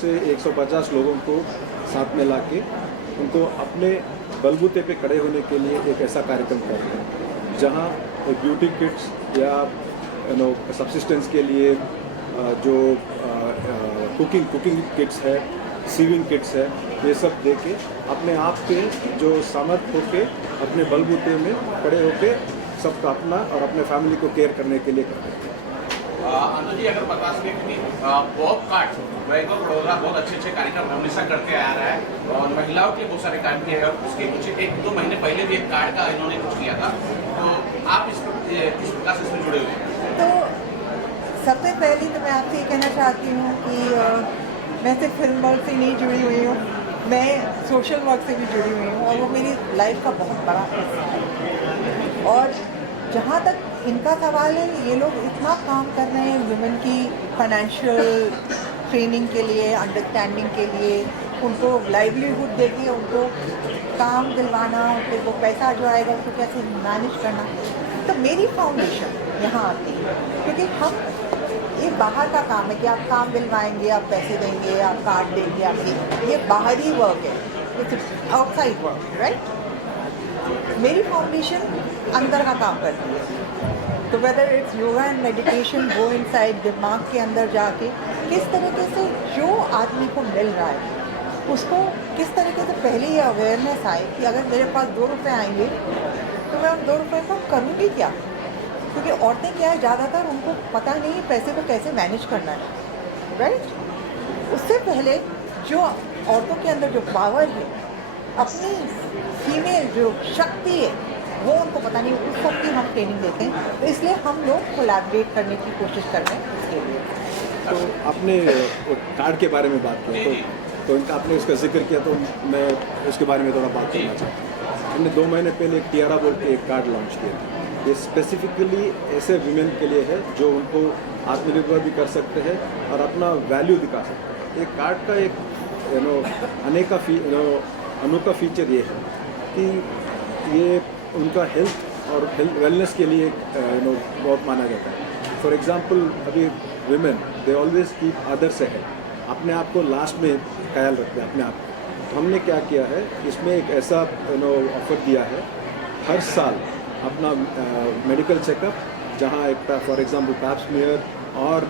से 150 लोगों को साथ में लाके उनको अपने बलबूते पे खड़े होने के लिए एक ऐसा कार्यक्रम कर रहे हैं जहाँ ब्यूटी किट्स या सब्सिस्टेंस के लिए जो कुकिंग किट्स है, सीविंग किट्स है, ये सब दे के अपने आप के जो सामर्थ होके अपने बलबूते में खड़े होके सबका अपना और अपने फैमिली को केयर करने के लिए करते हैं। अनुज जी, अगर बता सकें कि Bob card bank of Baroda बहुत अच्छे कार्यक्रम हमेशा करते आ रहा है और महिलाओं के लिए बहुत सारे कार्ड किए हैं और उसके कुछ 1-2 महीने पहले भी एक कार्ड का इन्होंने कुछ किया था, तो आप किस प्रकार से इसमें जुड़े हुए हैं? तो सबसे पहले तो मैं आपसे ये कहना चाहती हूँ कि मैं सिर्फ फिल्म वर्क से नहीं जुड़ी हुई हूँ, मैं सोशल वर्क से भी जुड़ी हुई हूँ और वो मेरी लाइफ का बहुत बड़ा हिस्सा है। और जहाँ तक इनका सवाल है, ये लोग इतना काम कर रहे हैं वुमेन की फाइनेंशियल ट्रेनिंग के लिए, अंडरस्टैंडिंग के लिए, उनको लाइवलीहुड देके उनको काम दिलवाना, फिर वो पैसा जो आएगा उसको कैसे मैनेज करना। तो मेरी फाउंडेशन यहाँ आती है क्योंकि हम ये बाहर का काम है कि आप काम दिलवाएंगे, आप पैसे देंगे, आप कार्ड देंगे, आप ये बाहरी वर्क है, इट्स आउटसाइड वर्क, राइट। मेरी फाउंडेशन अंदर का काम करती है। तो whether it's yoga and meditation, वो इनसाइड दिमाग के अंदर जाके किस तरीके से जो आदमी को मिल रहा है उसको किस तरीके से पहले ये अवेयरनेस आए कि अगर मेरे पास 2 रुपये आएंगे तो मैं उन 2 रुपये को करूँगी क्या। क्योंकि औरतें क्या है, ज़्यादातर उनको पता नहीं पैसे को कैसे मैनेज करना है, राइट। उससे पहले जो औरतों के अंदर जो पावर है, अपनी फीमेल जो शक्ति है, वो उनको पता नहीं, उसको भी हम ट्रेनिंग देते हैं। तो इसलिए हम लोग कोलैबोरेट करने की कोशिश कर रहे हैं इसके लिए। तो आपने कार्ड के बारे में बात की तो आपने उसका जिक्र किया, तो मैं उसके बारे में थोड़ा बात करना चाहता हूँ। हमने 2 महीने पहले एक टियारा बोल के एक कार्ड लॉन्च किया था। ये स्पेसिफिकली ऐसे वीमेन के लिए है जो उनको आत्मनिर्भर भी कर सकते हैं और अपना वैल्यू दिखा सकते हैं। एक कार्ड का एक अनोखा फीचर ये है कि ये उनका हेल्थ और वेलनेस के लिए बहुत माना जाता है। फॉर एग्जांपल, अभी women they always keep others ahead, अपने आप को लास्ट में ख्याल रखते हैं अपने आप को। तो हमने क्या किया है, इसमें एक ऐसा ऑफर दिया है, हर साल अपना मेडिकल चेकअप, जहाँ एक फॉर एग्जांपल पैप स्मीयर और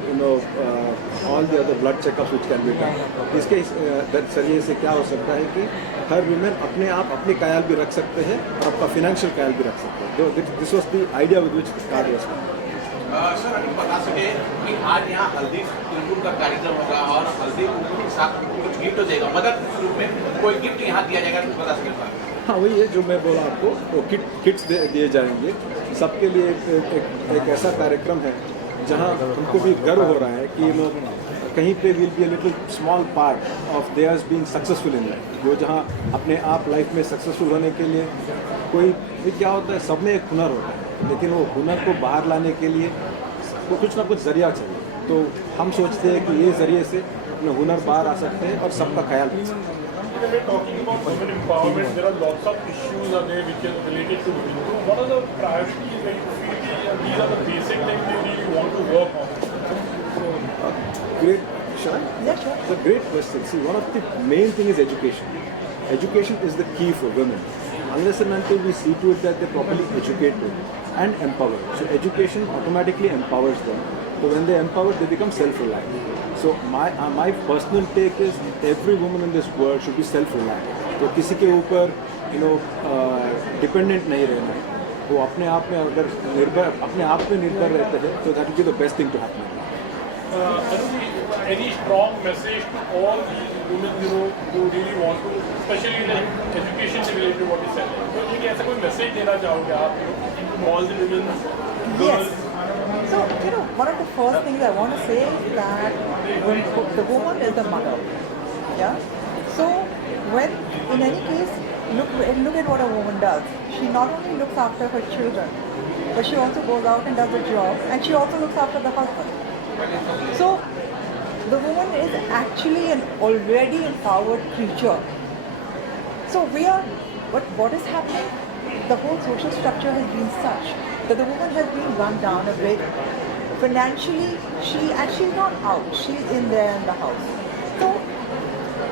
all the other blood checkups which can be done. इसके जरिए से क्या हो सकता है कि हर वुमेन अपने आप अपनी ख्याल भी रख सकते हैं और अपना फाइनेंशियल ख्याल भी रख सकते हैं। This was the idea with which card was. Sir, अगर बता सके कि आज यहाँ हल्दी कुमकुम का कार्यक्रम होगा और हल्दी कुमकुम के साथ कुछ गिफ्ट हो जाएगा, मदद के रूप में कोई गिफ्ट यहाँ दिया जाएगा, तो बता सके। हाँ, वही है जो मैं बोला आपको, वो किट्स दिए जाएंगे सबके लिए। एक ऐसा कार्यक्रम है जहाँ उनको भी गर्व हो रहा है कि कहीं पे will be a little small part of theirs being successful in life. वो जहाँ अपने आप लाइफ में सक्सेसफुल होने के लिए कोई भी क्या होता है, सब में एक हुनर होता है, लेकिन वो हुनर को बाहर लाने के लिए वो कुछ ना कुछ जरिया चाहिए। तो हम सोचते हैं कि ये ज़रिए से अपने हुनर बाहर आ सकते हैं और सबका ख्याल रख सकते हैं। When we're talking about women empowerment, there are lots of issues are there which are related to women. So what are the priorities that you feel these are the basic things you really want to work on? Great, Shan. Yeah, sure. It's a great question. See, one of the main thing is education. Education is the key for women. Unless and until we see to it that they're properly educated and empowered. So education automatically empowers them. So when they're empowered, they become self-reliant. So my personal take is every woman in this world should be self-reliant. तो किसी के ऊपर dependent नहीं रहना है। वो अपने आप में अगर अपने आप पे निर्भर रहते हैं तो that will be the best thing to happen. Any strong message to all these women who really want to, especially like education से related to what you said. तो ये ऐसा कोई message देना चाहोगे आप to all the women, girls? Yes. So, one of the first things I want to say is that the woman is the mother. Yeah? So, when, in any case, look at what a woman does. She not only looks after her children, but she also goes out and does a job, and she also looks after the husband. So, the woman is actually an already empowered creature. So, what is happening? The whole social structure has been such that the woman has been run down a bit. Financially, she's not out. She's in there in the house. So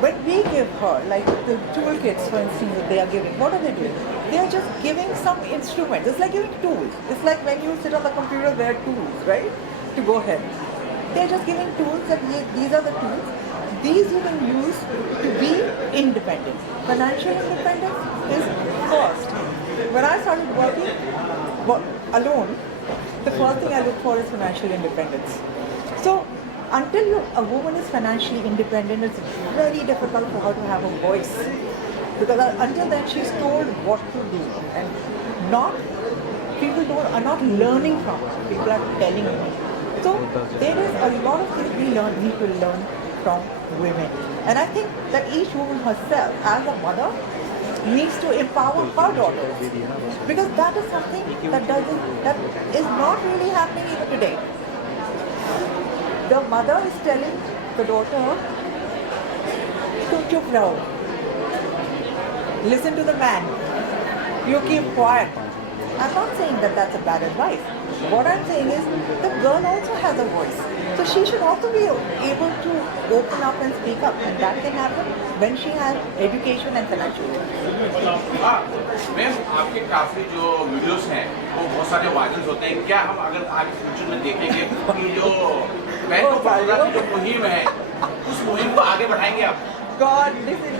when we give her, like the toolkits, for instance, that they are giving, what are they doing? They are just giving some instruments. It's like giving tools. It's like when you sit on the computer, there are tools, right? To go ahead. They're just giving tools that these are the tools. These you can use to be independent. Financial independence is first. When I started working alone, the first thing I look for is financial independence. So until a woman is financially independent, it's very difficult for her to have a voice. Because until then she's told what to do, and people are not learning from her. People are telling her. So there is a lot of things we need to learn from women. And I think that each woman herself, as a mother, needs to empower her daughters. Because that is something that is not really happening even today. The mother is telling the daughter to chup raho. Listen to the man. You keep quiet. I'm not saying that that's a bad advice. What I'm saying is the girl also has a voice. So she should also be able to open up and speak up. And that can happen when she has education and financial. Ma'am आपके काफ़ी जो videos हैं वो बहुत सारे viral होते हैं. क्या हम अगर आगे फ्यूचर में देखेंगे कि जो बैंक ऑफ बड़ौदा की जो मुहिम है उस मुहिम को आगे बढ़ाएंगे आप? God, listen.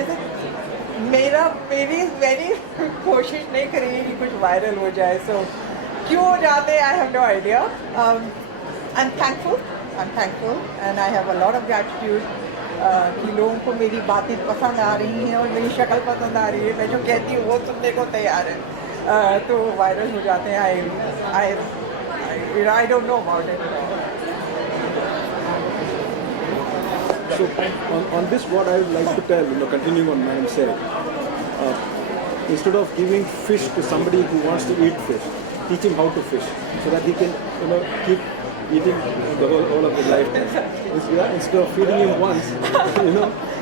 मेरी कोशिश नहीं करेगी कि कुछ वायरल हो जाए. So क्यों हो जाते हैं, I have no idea. I'm thankful and I have a lot of gratitude कि लोगों को मेरी बातें पसंद आ रही हैं और मेरी शक्ल पसंद आ रही है. मैं जो कहती हूँ वो सुनने को तैयार है. तो वायरल हो जाते हैं. I don't know about it. So on this, what I would like to tell, continuing on Madam said, instead of giving fish to somebody who wants to eat fish, teach him how to fish, so that he can, keep eating the whole of his life. Instead of feeding him once,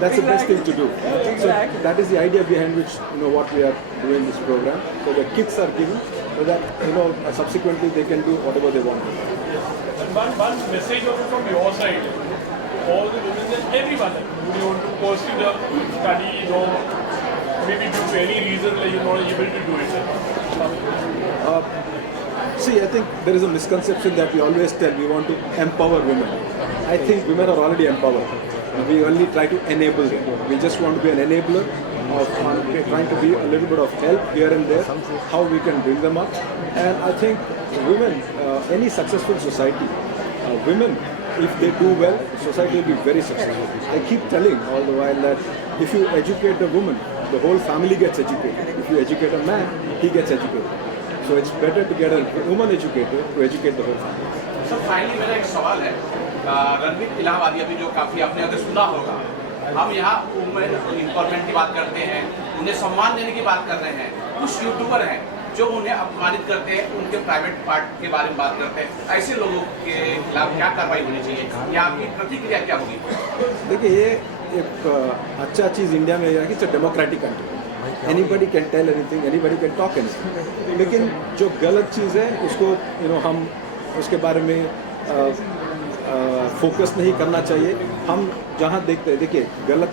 that's the best thing to do. So that is the idea behind which, what we are doing this program. So the kids are given, so that, subsequently they can do whatever they want. One message also from your side. All the women and everyone who want to pursue the studies or maybe due to any reason like you're not able to do it. See, I think there is a misconception that we always tell we want to empower women. I think women are already empowered. We only try to enable them. We just want to be an enabler of trying to be a little bit of help here and there, how we can bring them up. And I think women, any successful society, women, if they do well, society will be very successful. I keep telling all the while that if you educate a woman, the whole family gets educated. If you educate a man, he gets educated. So it's better to get a woman educated to educate the whole family. Sir finally मेरा एक सवाल है. रणवीर इलाहाबादी अभी जो काफ़ी आपने अगर सुना होगा, हम यहाँ वुमेन एम्पावरमेंट की बात करते हैं, उन्हें सम्मान देने की बात कर रहे हैं. कुछ यूट्यूबर हैं जो उन्हें अपमानित करते हैं, उनके प्राइवेट पार्ट के बारे में बात करते हैं. ऐसे लोगों के खिलाफ क्या कार्रवाई होनी चाहिए या आपकी प्रतिक्रिया क्या होगी? देखिए, ये एक अच्छा चीज़ इंडिया में है कि it's a democratic country. Anybody can tell anything, anybody can talk anything. लेकिन जो गलत चीज़ है उसको हम उसके बारे में फोकस नहीं करना चाहिए. हम जहाँ देखते हैं, देखिए गलत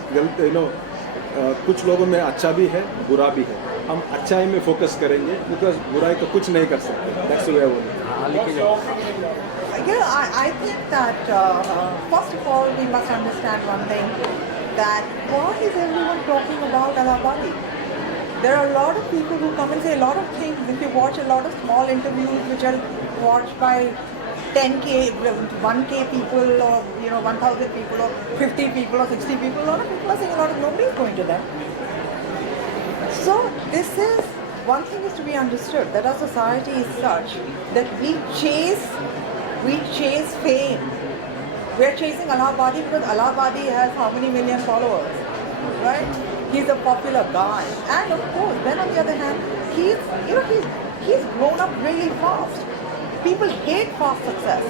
कुछ लोगों में अच्छा भी है, बुरा भी है. हम अच्छाई में फोकस करेंगे बिकॉज बुराई तो कुछ नहीं कर सकते. दैट्स द वे वो. I think that first of all we must understand one thing, that why is everyone talking about Allahabadi? There are a lot of people who come and say a lot of things. If you watch a lot of small interviews which are watched by 10K, 1K people or 1,000 people or 50 people or 60 people, a lot of people are saying nobody is going to them. So this is, one thing is to be understood, that our society is such that we chase fame. We're chasing Allahabadi because Allahabadi has how many million followers, right? He's a popular guy. And of course, then on the other hand, he's grown up really fast. People hate fast success.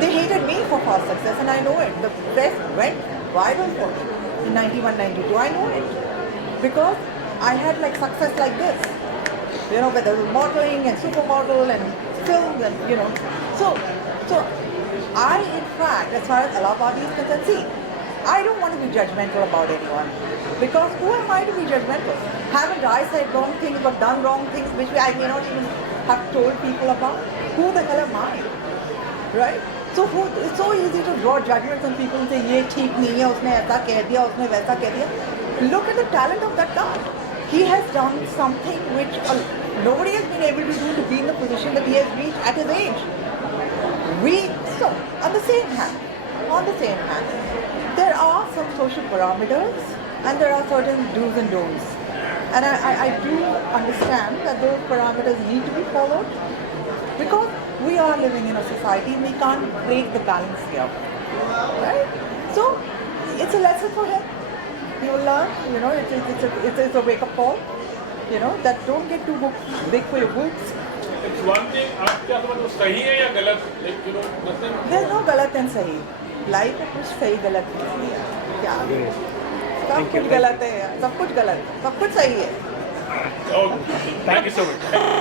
They hated me for fast success, and I know it. The press went viral for me in 91, 92. I know it. Because I had success like this. Whether it was modeling and supermodel and films and, So I, in fact, as far as Allahabadi is concerned, see, I don't want to be judgmental about anyone because who am I to be judgmental? Haven't I said wrong things or done wrong things which I may not even have told people about? Who the hell am I? Right? So it's so easy to draw judgments on people and say ये ठीक नहीं है, उसने ऐसा कह दिया, उसने वैसा कह दिया. Look at the talent of that guy. He has done something which nobody has been able to do to be in the position that he has reached at his age. So on the same hand, there are some social parameters and there are certain do's and don'ts. And I do understand that those parameters need to be followed because we are living in a society and we can't break the balance here. Right? So it's a lesson for him. He will learn, it's a wake-up call, that don't get too big for your boots. It's one thing, आप क्या समझते हो सही है या गलत? Like, nothing. There's no गलत and सही. Life में कुछ सही गलत नहीं है. क्या? सब कुछ गलत है, सब कुछ गलत, सब कुछ सही है. Okay. Thank you so much.